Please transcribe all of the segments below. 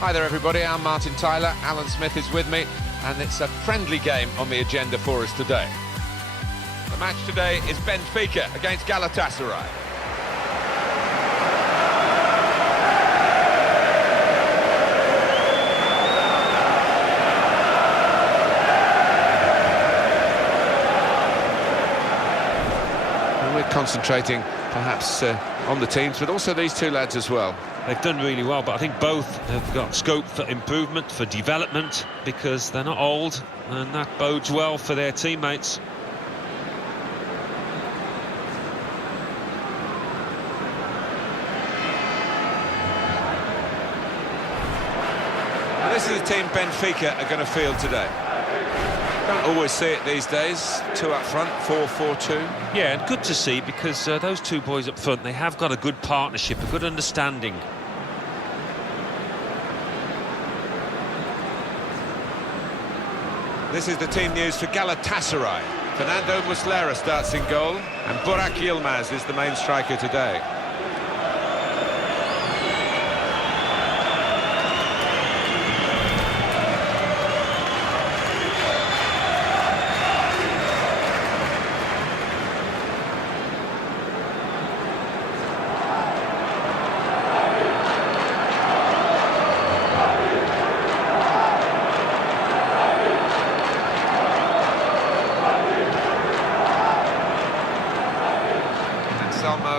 Hi there everybody, I'm Martin Tyler, Alan Smith is with me, and it's a friendly game on the agenda for us today. The match today is Benfica against Galatasaray. And we're concentrating perhaps on the teams, but also these two lads as well. They've done really well, but I think both have got scope for improvement, for development, because they're not old, and that bodes well for their teammates. Well, this is the team Benfica are going to field today. Don't always see it these days. Two up front, 4-4-2. Yeah, and good to see, because those two boys up front, they have got a good partnership, a good understanding. This is the team news for Galatasaray. Fernando Muslera starts in goal, and Burak Yilmaz is the main striker today.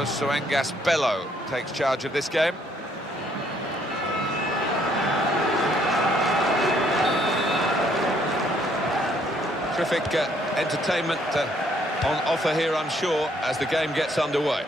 Soengas Bello takes charge of this game. Terrific entertainment on offer here, I'm sure, as the game gets underway.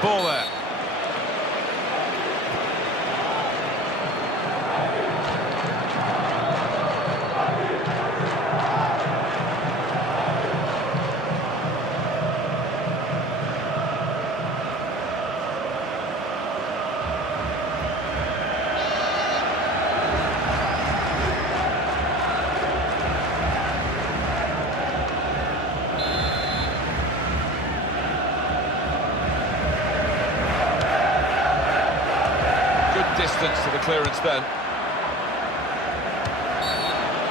Ball there. Distance to the clearance then.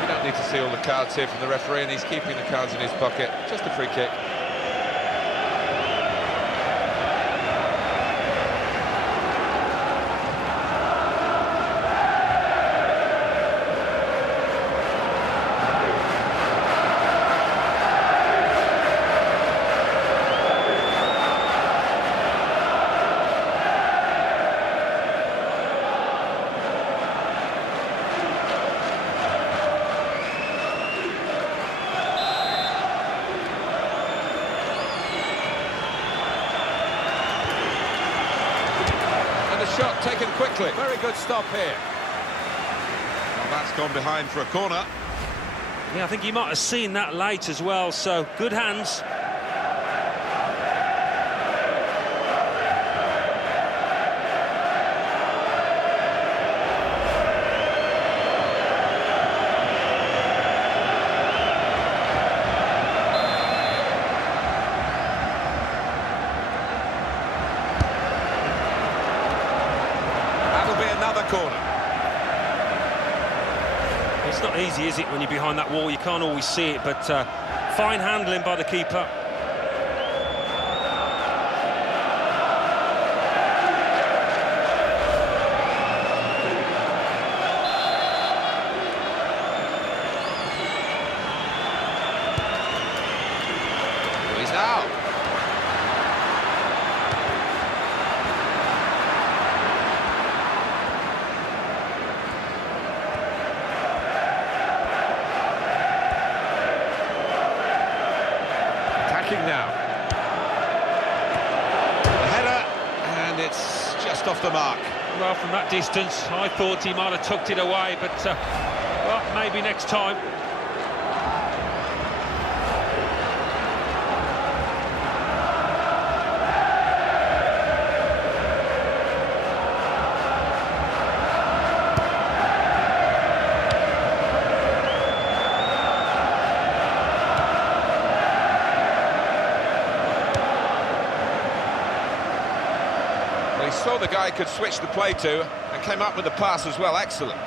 You don't need to see all the cards here from the referee, and he's keeping the cards in his pocket. Just a free kick. Shot taken quickly. Very good stop here. Well, that's gone behind for a corner. Yeah, I think he might have seen that late as well, so good hands. Corner. It's not easy, is it, when you're behind that wall? You can't always see it, but fine handling by the keeper. He's out. Now, the header, and it's just off the mark. Well, from that distance, I thought he might have tucked it away, but well, maybe next time. saw the guy could switch the play to, and came up with the pass as well. Excellent.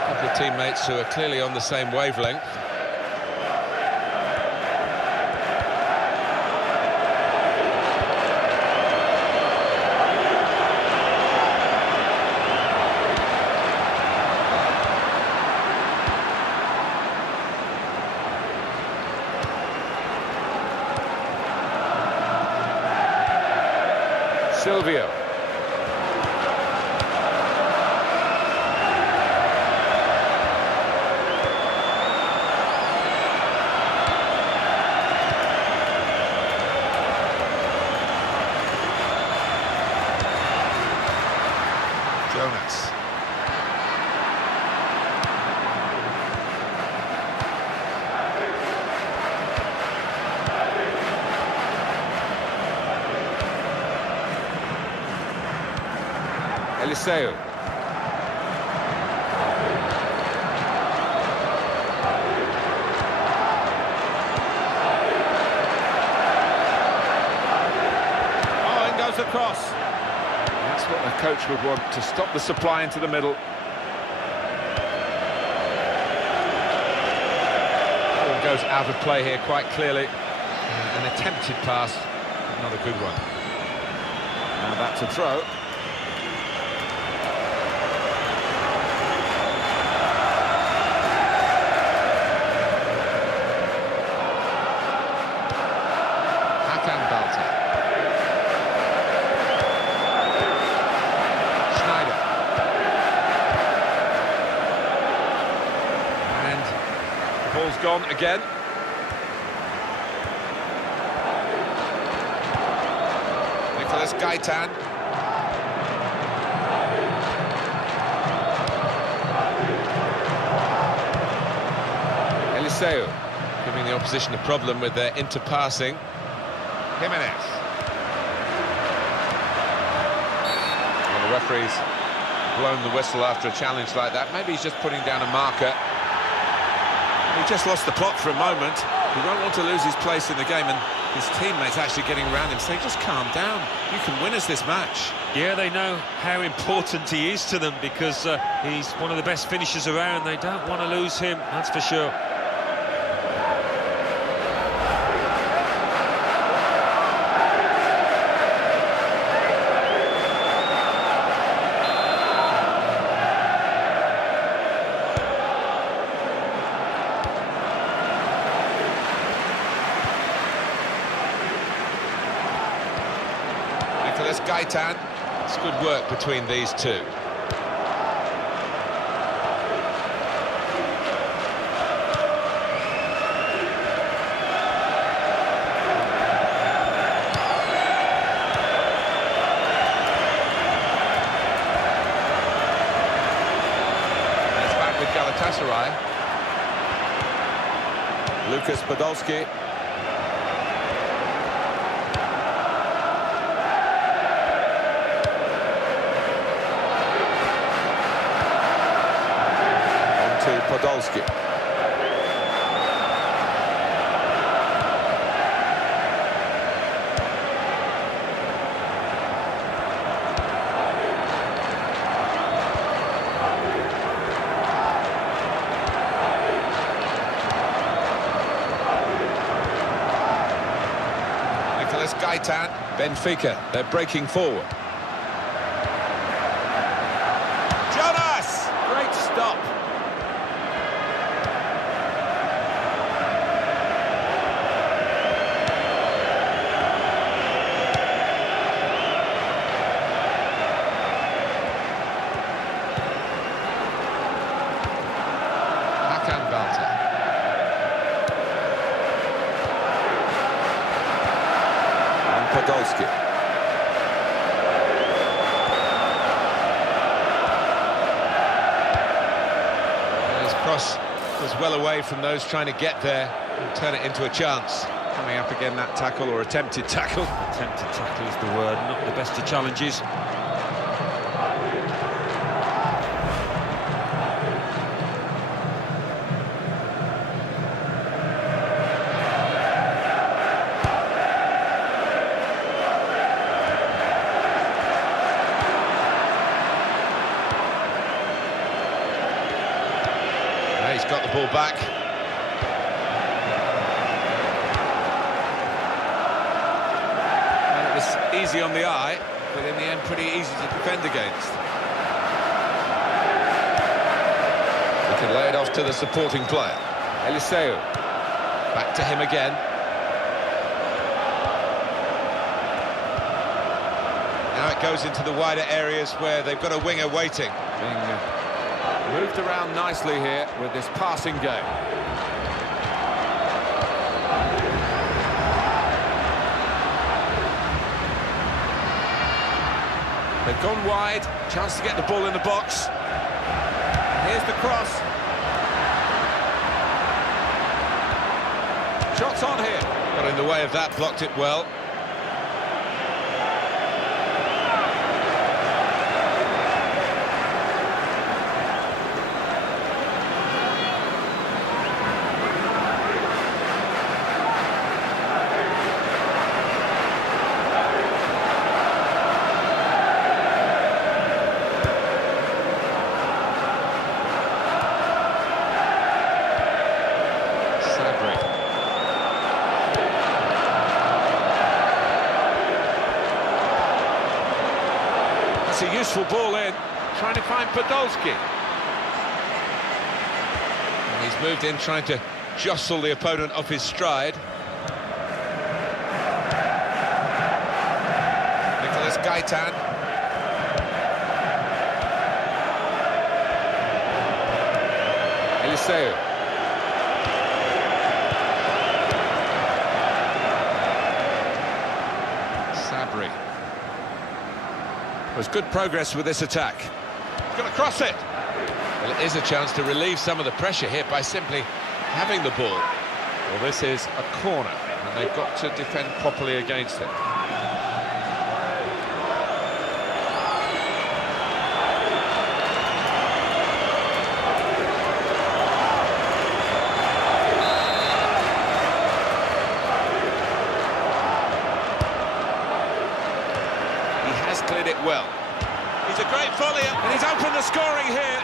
A couple of teammates who are clearly on the same wavelength. Silvio. Jonas. Eliseu. Oh, in goes the cross. That's what the coach would want, to stop the supply into the middle. Ball goes out of play here quite clearly. An attempted pass, but not a good one. Now that's a throw. Ball's gone again. Nicolas Gaitan. Eliseu, giving the opposition a problem with their interpassing. Jimenez. Well, the referee's blown the whistle after a challenge like that. Maybe he's just putting down a marker. He just lost the plot for a moment. He won't want to lose his place in the game, and his teammates actually getting around him saying, just calm down, you can win us this match. Yeah, they know how important he is to them, because he's one of the best finishers around. They don't want to lose him, that's for sure. Nicolas Gaitan. It's good work between these two. It's back with Galatasaray. Lucas Podolski. Podolski. Nicolas Gaitan. Benfica, they're breaking forward. Jonas! Great stop. Podolski. His cross was well away from those trying to get there and turn it into a chance. Coming up again, that tackle, or attempted tackle. Attempted tackle is the word, not the best of challenges. ball back. Well, it was easy on the eye, but in the end pretty easy to defend against. He can lay it off to the supporting player. Eliseu. Back to him again. Now it goes into the wider areas where they've got a winger waiting. Being moved around nicely here with this passing game. They've gone wide, chance to get the ball in the box. Here's the cross. Shots on here. Got in the way of that, blocked it well. It's a useful ball in, trying to find Podolski. And he's moved in, trying to jostle the opponent off his stride. Nicolas Gaitan. Eliseu. Sabri. There's good progress with this attack. He's going to cross it. Well, it is a chance to relieve some of the pressure here by simply having the ball. Well, this is a corner, and they've got to defend properly against it. Cleared it well. He's a great volley, And he's opened the scoring here.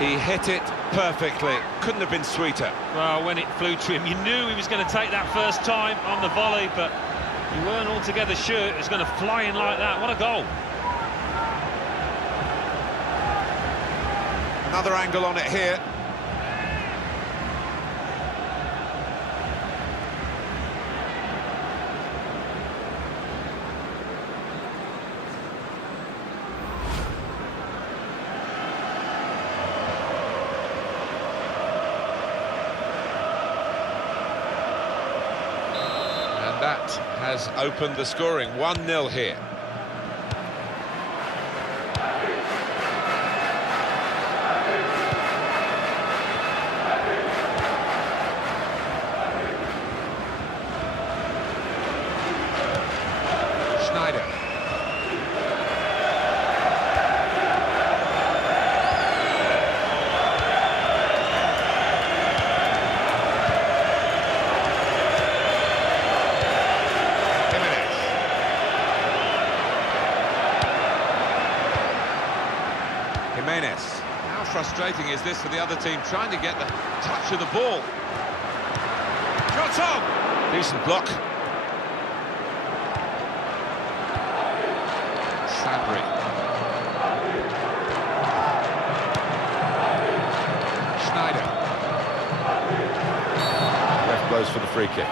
He hit it perfectly. Couldn't have been sweeter. Well, when it flew to him, you knew he was going to take that first time on the volley, but you weren't altogether sure it was going to fly in like that. What a goal. Another angle on it here. That has opened the scoring. 1-0 here. Schneider. How frustrating is this for the other team, trying to get the touch of the ball? Shot on! Decent block. Sabri. Schneider. Ref blows for the free kick.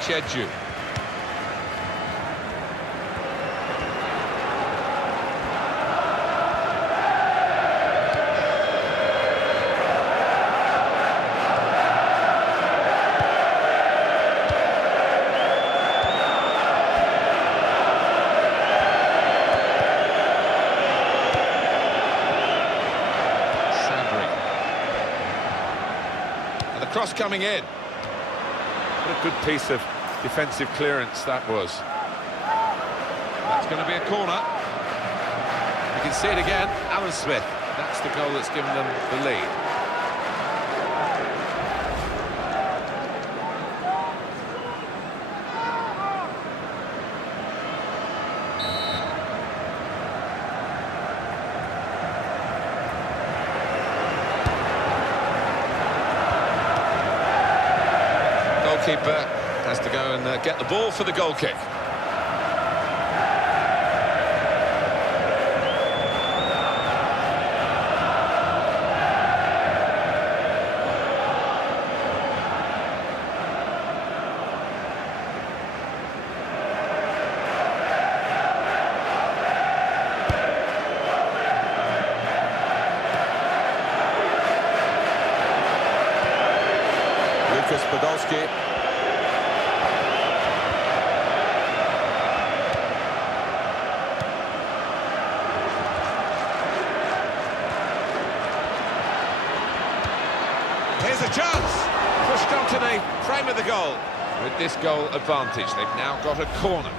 Cheju. cross coming in. What a good piece of defensive clearance that was. That's going to be a corner. You can see it again. Alan Smith. That's the goal that's given them the lead. Goalkeeper has to go and get the ball for the goal kick. Podolski. Here's a chance. Pushed onto the frame of the goal. With this goal advantage, they've now got a corner.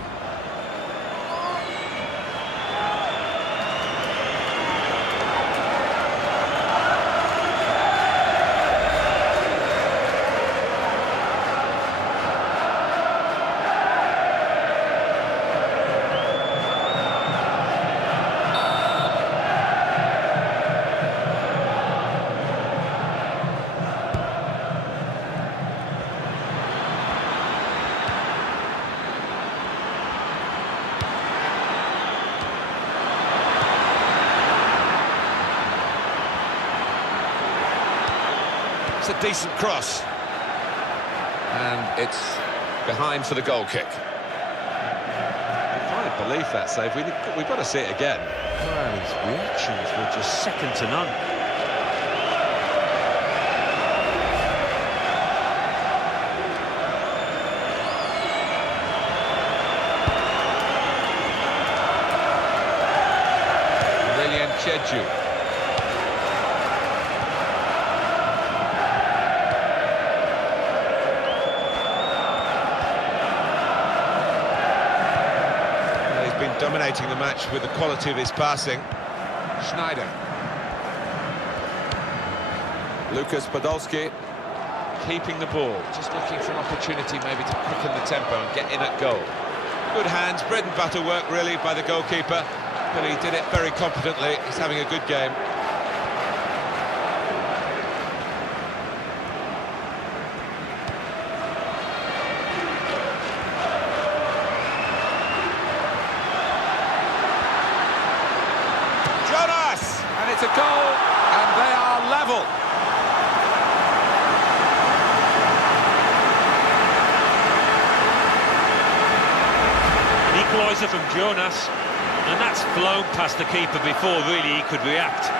It's a decent cross. And it's behind for the goal kick. I can't believe that save. We've got to see it again. Well, his reactions were just second to none. Cheju. Dominating the match with the quality of his passing. Schneider. Lucas Podolski keeping the ball, just looking for an opportunity maybe to quicken the tempo and get in at goal. Good hands, bread and butter work really by the goalkeeper, but he did it very competently. He's having a good game. It's a goal, and they are level. An equaliser from Jonas, and that's flown past the keeper before really he could react.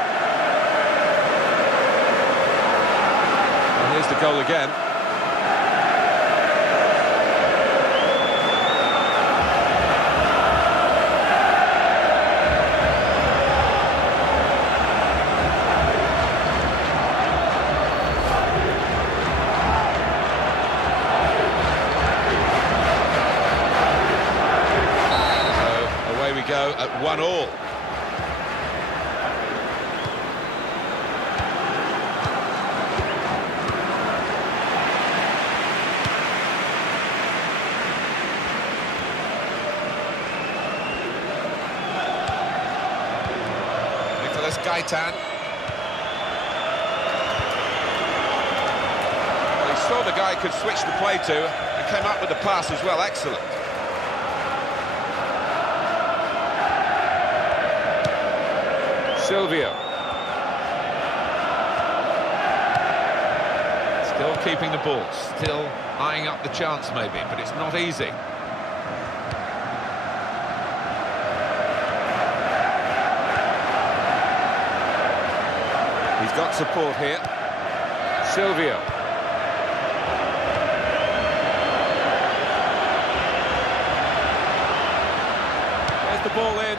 And here's the goal again. Go at 1-1. Nicolas Gaitan. Well, he saw the guy could switch the play to and came up with the pass as well. Excellent. Silvio. Still keeping the ball, still eyeing up the chance maybe, but it's not easy. He's got support here. Silvio. There's the ball in.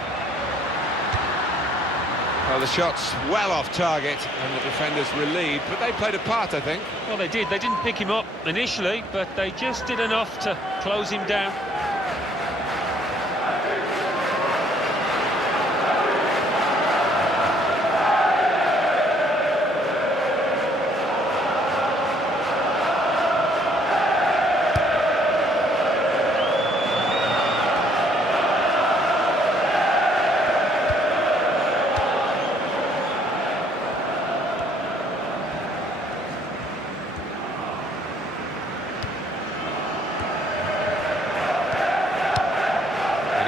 Well, the shot's well off target, and the defenders relieved, but they played a part, I think. Well, they did. They didn't pick him up initially, but they just did enough to close him down.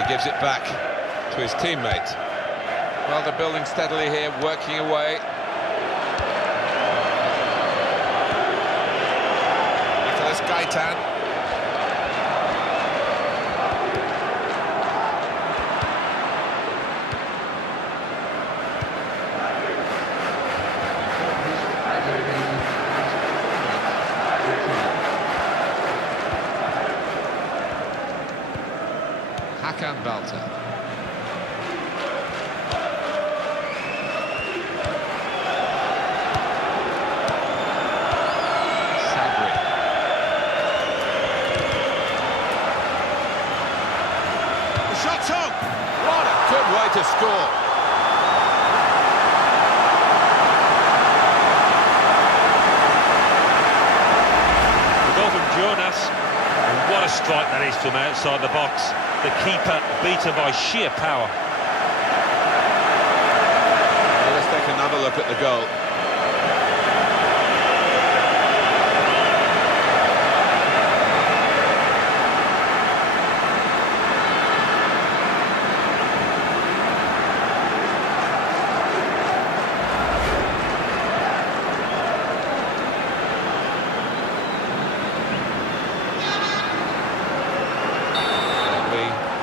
Gives it back to his teammate. Well, they're building steadily here, working away. Nicolas Gaitan. Hakan Balta. Sabri. The shot's on! What a good way to score. The goal from Jonas, and what a strike that is from outside the box. The keeper beat her by sheer power. Well, let's take another look at the goal.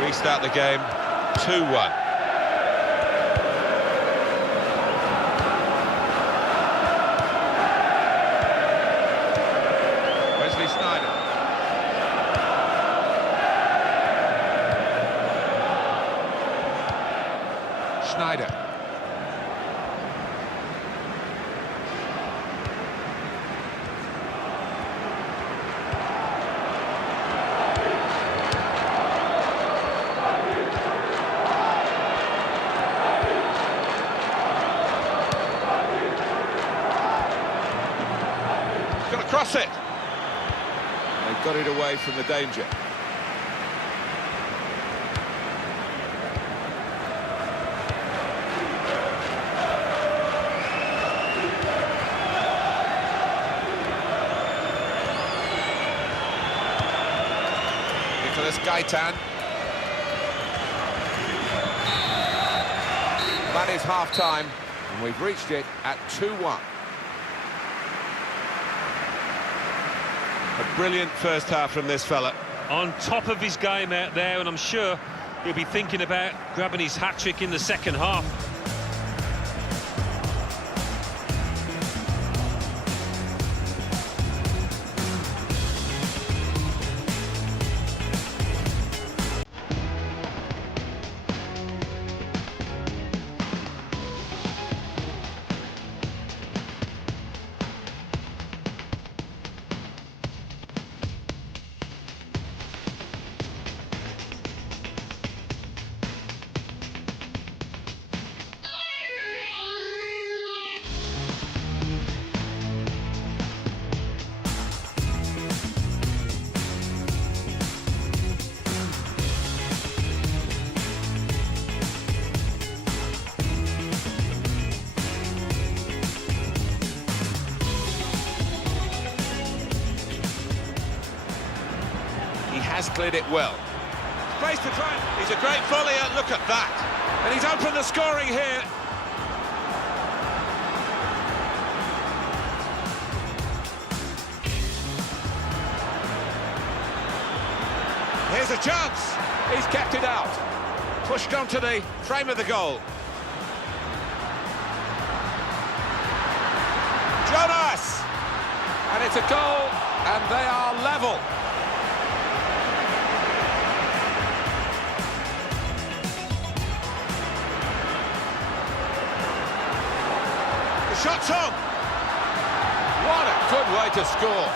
Restart the game, 2-1. Wesley Sneijder. Sneijder. Cross it. They got it away from the danger. Nicolas Gaitan. That is half-time, and we've reached it at 2-1. A brilliant first half from this fella. On top of his game out there, and I'm sure he'll be thinking about grabbing his hat-trick in the second half. Has cleared it well. Space to try. He's a great volleyer. Look at that. And he's opened the scoring here. Here's a chance. He's kept it out. Pushed onto the frame of the goal. Jonas! And it's a goal, and they are level. Shots on! What a good way to score.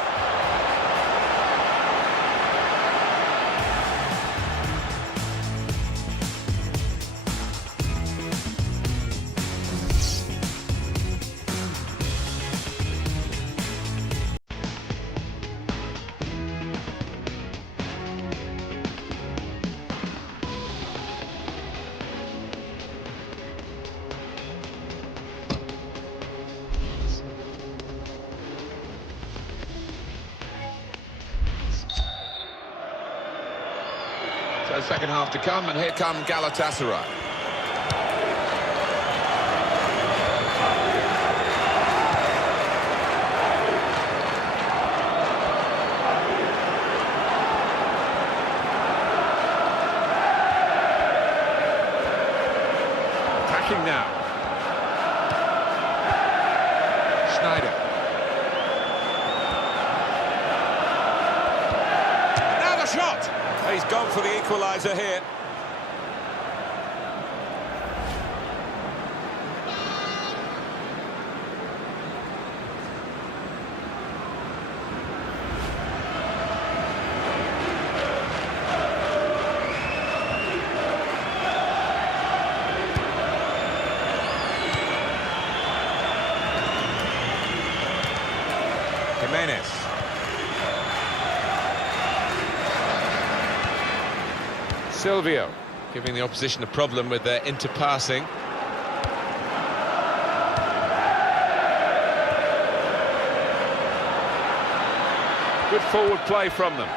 So second half to come, and here come Galatasaray. Attacking now. Schneider. Now the shot! He's gone for the equaliser here. Jimenez. Silvio, giving the opposition a problem with their interpassing. Good forward play from them.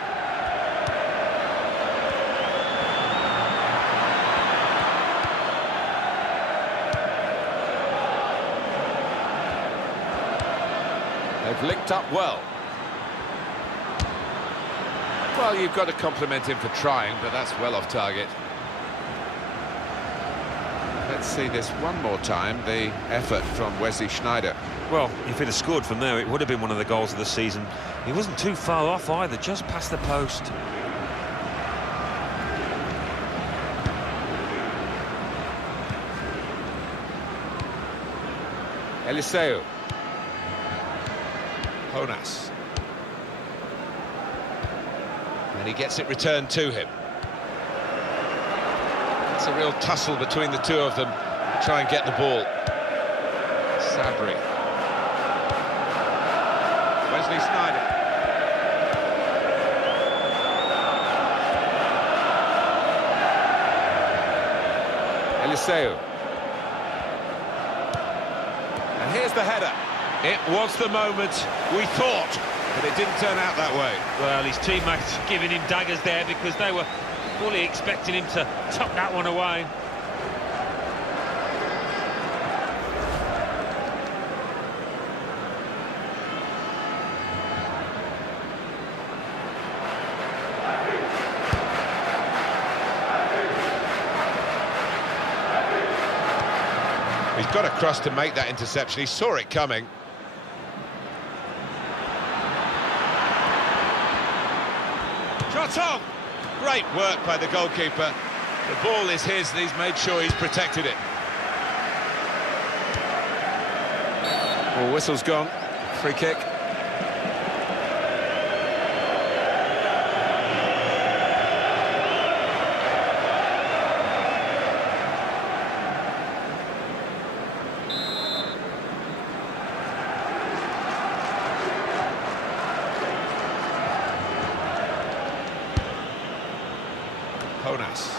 They've linked up well. Well, you've got to compliment him for trying, but that's well off target. Let's see this one more time, the effort from Wesley Schneider. Well, if he'd have scored from there, it would have been one of the goals of the season. He wasn't too far off either, just past the post. Eliseu. Jonas. And he gets it returned to him. It's a real tussle between the two of them to try and get the ball. Sabri. Wesley Sneijder. Eliseu. And here's the header. It was the moment we thought, but it didn't turn out that way. Well, his teammates giving him daggers there because they were fully expecting him to tuck that one away. He's got across to make that interception. He saw it coming. Shot on! Great work by the goalkeeper. The ball is his and he's made sure he's protected it. Well, whistle's gone. Free kick. Jonas.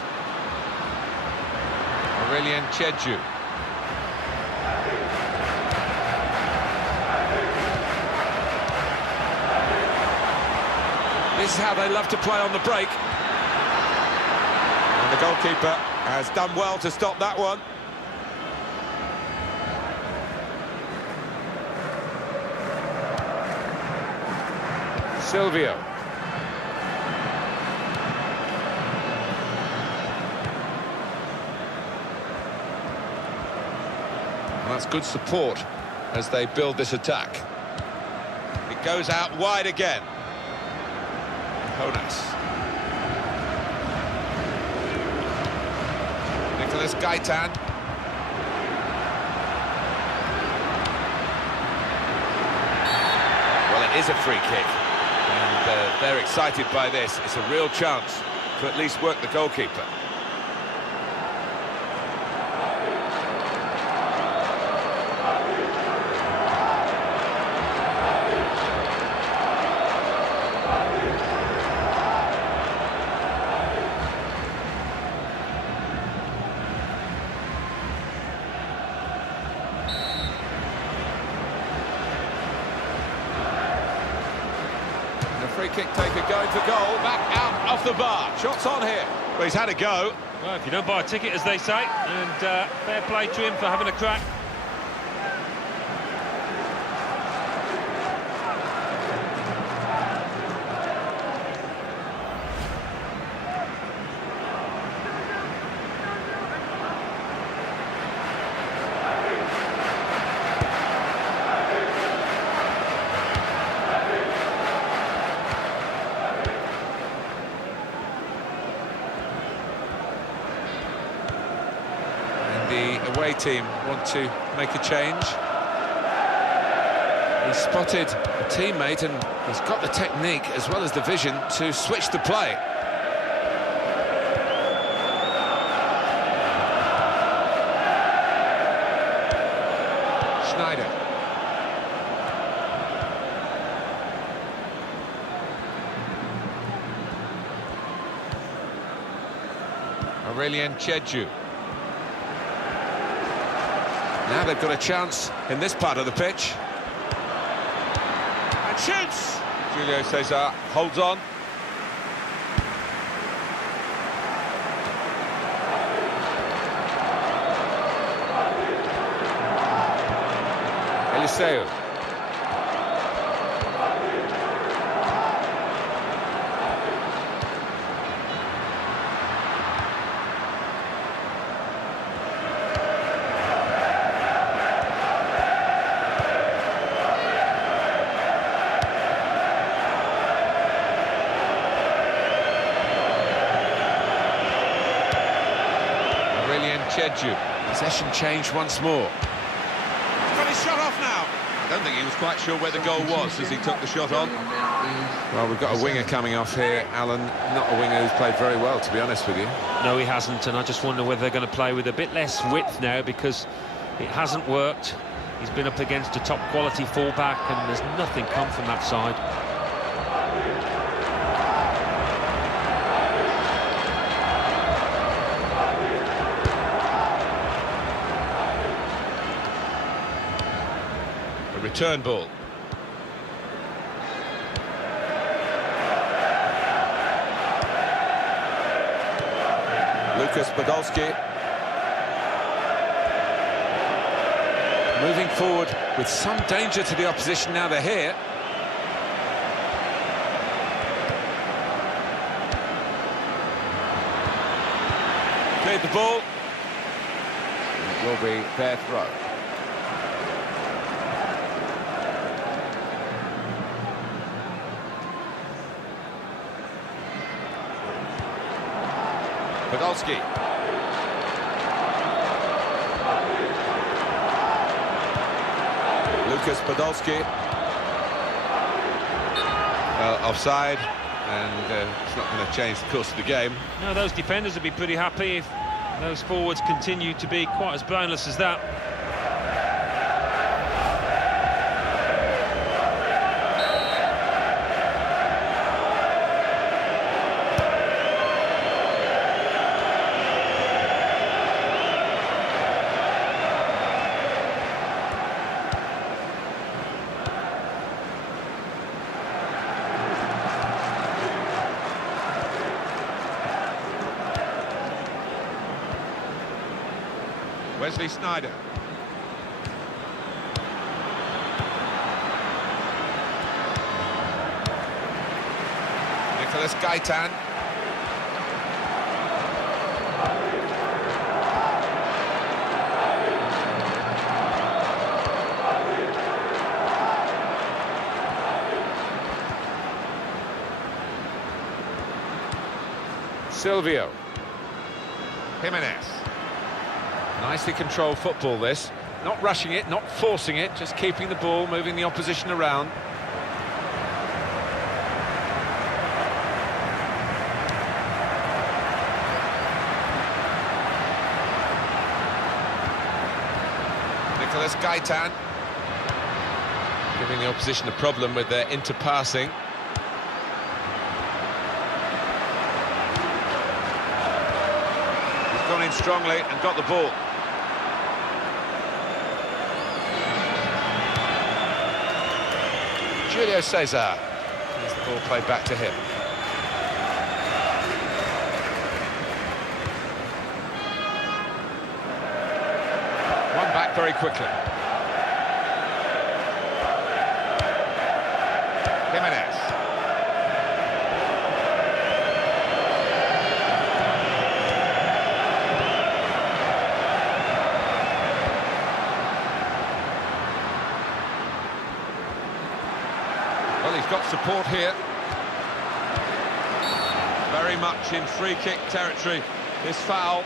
Aurelien Cheju. This is how they love to play on the break. And the goalkeeper has done well to stop that one. Silvio. That's good support as they build this attack. It goes out wide again. Jonas. Nicolas Gaitan. It is a free kick, and they're excited by this. It's a real chance to at least work the goalkeeper. Free kick taker going for goal, back out off the bar. Shots on here. Well, he's had a go. Well, if you don't buy a ticket, as they say, and fair play to him for having a crack. The away team want to make a change. He spotted a teammate and he's got the technique as well as the vision to switch the play. Schneider. Aurelien Chedju. Now they've got a chance in this part of the pitch. And shoots! Julio Cesar holds on. Eliseu. Chedju. Possession change once more. He's got his shot off now. I don't think he was quite sure where the goal was as he took the shot on. Well, we've got a winger coming off here, Alan. Not a winger who's played very well, to be honest with you. No, he hasn't, and I just wonder whether they're going to play with a bit less width now because it hasn't worked. He's been up against a top-quality fullback, and there's nothing come from that side. Return ball. Lucas Podolski. Moving forward with some danger to the opposition now they're here. Cleared the ball. It will be their throw. Podolski. Lucas Podolski. Offside, and it's not going to change the course of the game. No, those defenders would be pretty happy if those forwards continue to be quite as blameless as that. Wesley Sneijder. Nicolas Gaitan. Silvio. Jimenez. Nicely controlled football, this. Not rushing it, not forcing it, just keeping the ball, moving the opposition around. Nicolas Gaitan. Giving the opposition a problem with their interpassing. He's gone in strongly and got the ball. Julio Cesar. Here's the ball played back to him. One back very quickly. Jimenez. Well, he's got support here. Very much in free kick territory, this foul.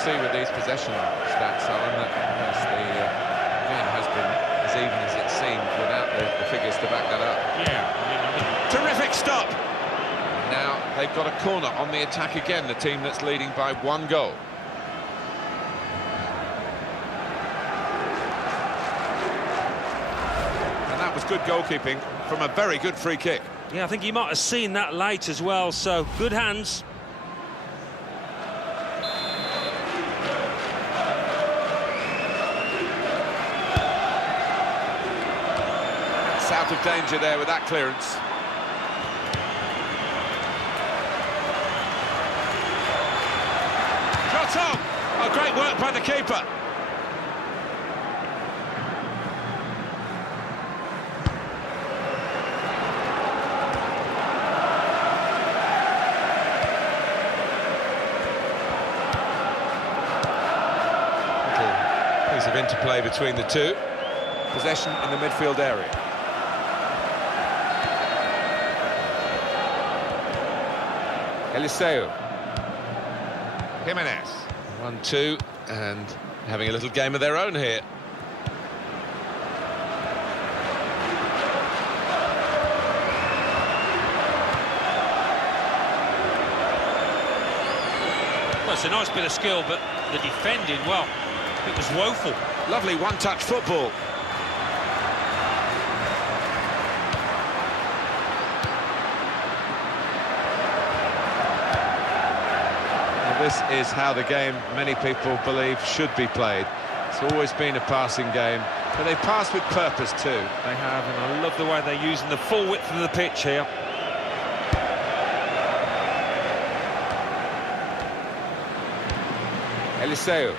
See with these possession stats, Alan, that yes, the game has been as even as it seemed without the figures to back that up. Yeah. Terrific stop! Now they've got a corner on the attack again, the team that's leading by 1 goal. And that was good goalkeeping from a very good free kick. Yeah, I think he might have seen that late as well, so good hands. Out of danger there with that clearance. Shot on! Oh, great work by the keeper. Little piece of interplay between the two. Possession in the midfield area. Eliseu. Jimenez. 1-2, and having a little game of their own here. Well, it's a nice bit of skill, but the defending, well, it was woeful. Lovely one-touch football. This is how the game, many people believe, should be played. It's always been a passing game, but they pass with purpose too. They have, and I love the way they're using the full width of the pitch here. Eliseu.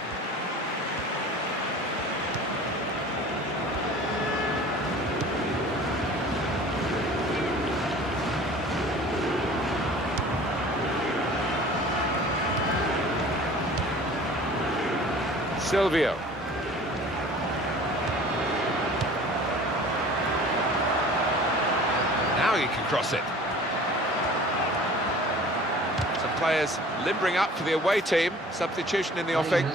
Silvio. Now he can cross it. Some players limbering up for the away team. Substitution in the offing.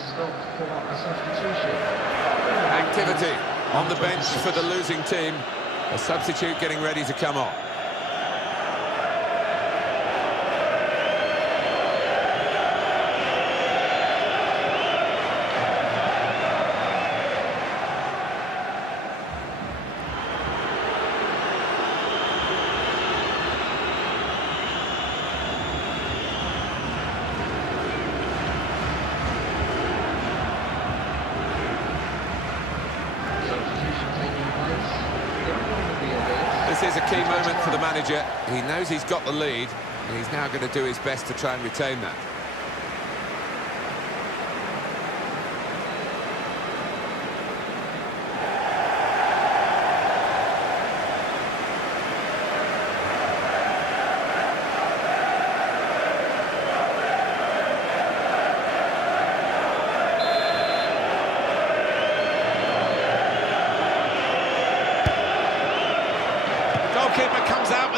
Activity on the bench for the losing team. A substitute getting ready to come on. This is a key moment for the manager. He knows he's got the lead, and he's now going to do his best to try and retain that.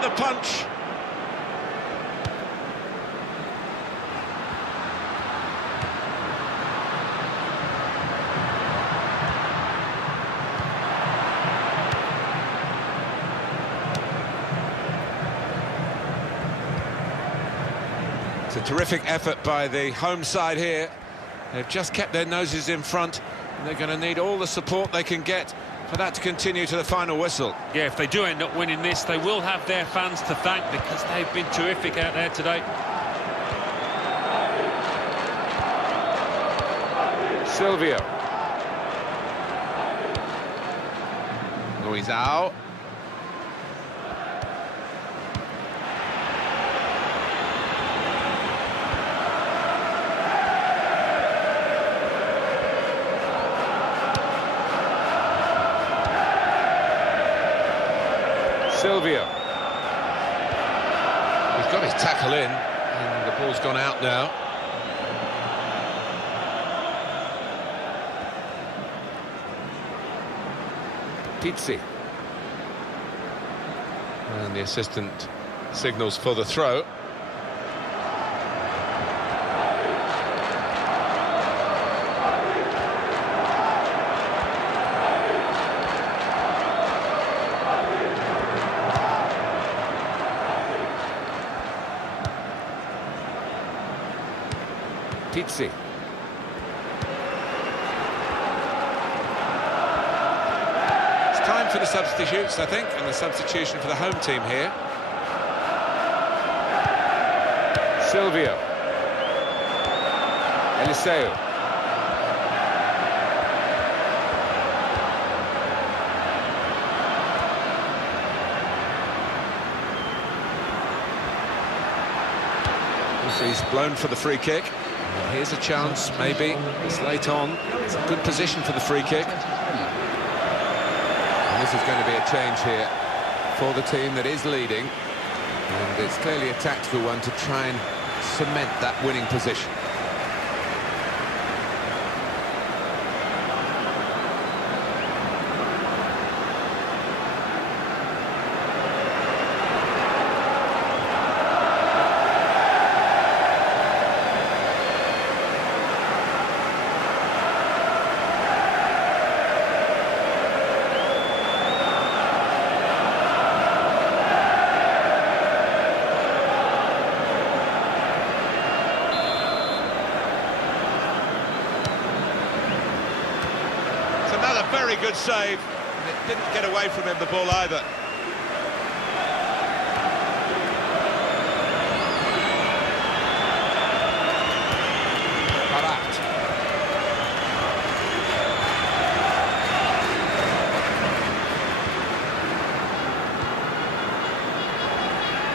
with a punch. It's a terrific effort by the home side here. They've just kept their noses in front, and they're going to need all the support they can get for that to continue to the final whistle. Yeah, if they do end up winning this, they will have their fans to thank, because they've been terrific out there today. Silvio. Luizao. Silvio. He's got his tackle in, and the ball's gone out now. Pizzi. And the assistant signals for the throw. Pizzi. It's time for the substitutes, I think, and the substitution for the home team here. Silvio. Eliseo. He's blown for the free kick. Here's a chance, maybe. It's late on. It's a good position for the free kick. And this is going to be a change here for the team that is leading. And it's clearly a tactical one to try and cement that winning position. Very good save, and it didn't get away from him, the ball, either. Barat.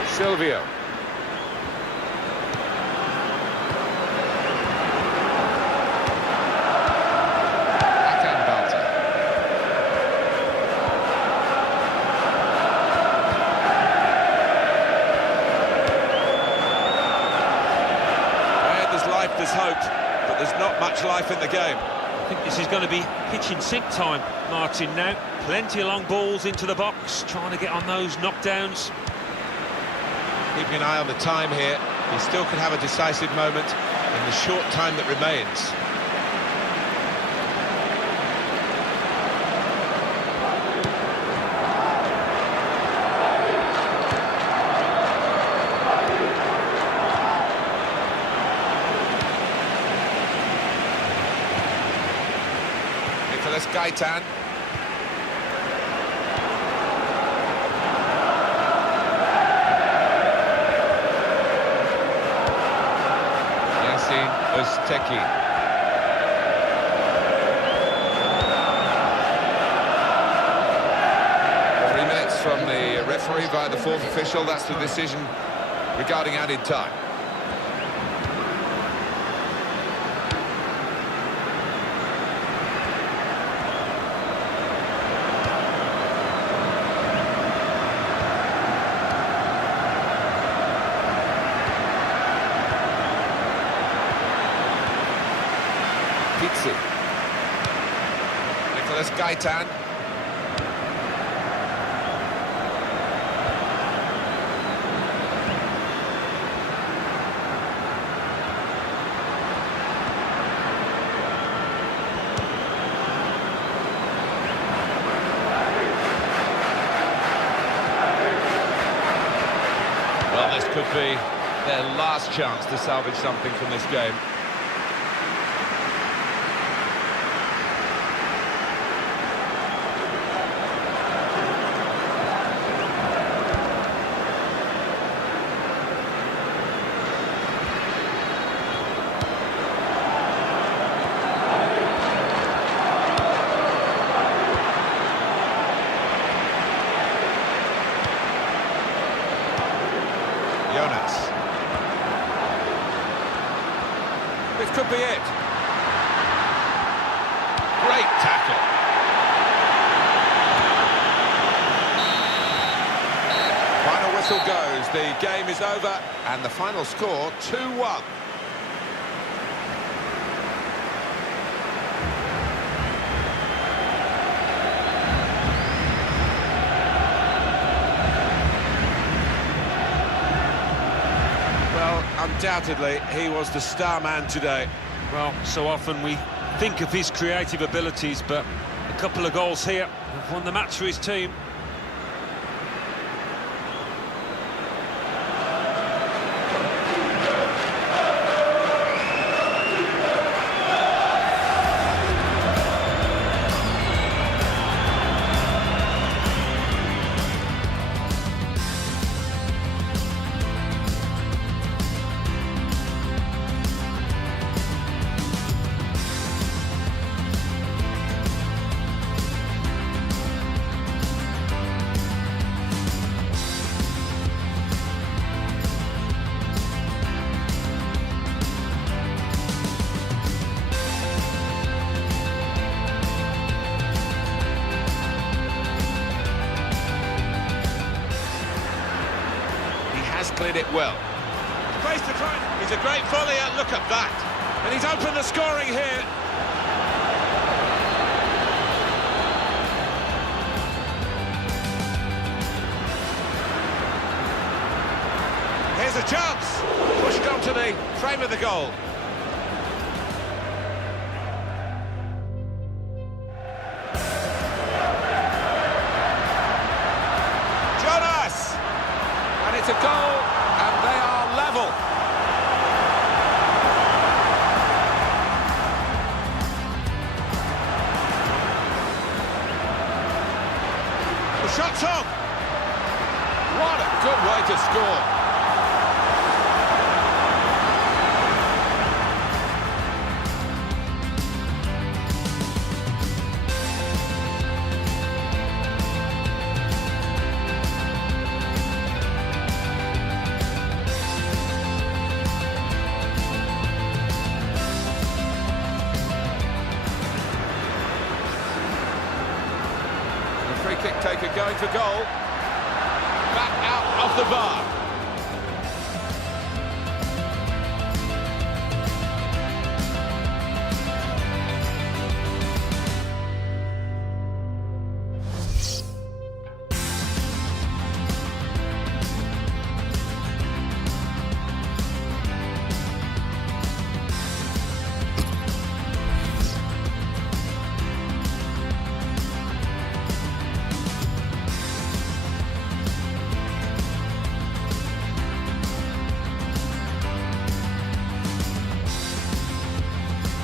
Silvio. There's hope, but there's not much life in the game. I think this is going to be kitchen sink time, Martin, now. Plenty of long balls into the box, trying to get on those knockdowns. Keeping an eye on the time here. He still could have a decisive moment in the short time that remains. Gaitan. Yasin Özteki. From the referee by the fourth official. That's the decision regarding added time. Pizzi. Nicolas Gaitan. their last chance to salvage something from this game. This could be it. Great tackle. Final whistle goes. The game is over and the final score 2-1. Undoubtedly, he was the star man today. Well, so often we think of his creative abilities, but a couple of goals here have won the match for his team. Cleared it well. Space to try. He's a great volleyer. Look at that. And he's opened the scoring here. Here's a chance. Pushed onto the frame of the goal. It's a goal, and they are level. The shot's on. What a good way to score. Free kick taker going for goal. Back out of the bar.